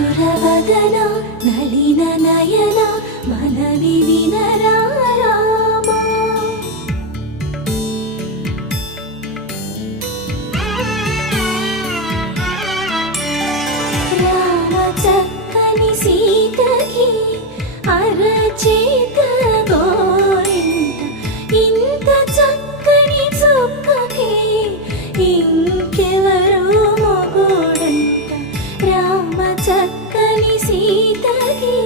మధురవదన నళిన నయన మనవి వినరా రామా. రామ చక్కని సీతకి అరచేత గోరింట, ఇంత చక్కని చుక్కకి ఇంకెవరు మొగుడంట. రామ చక్కని సీతకి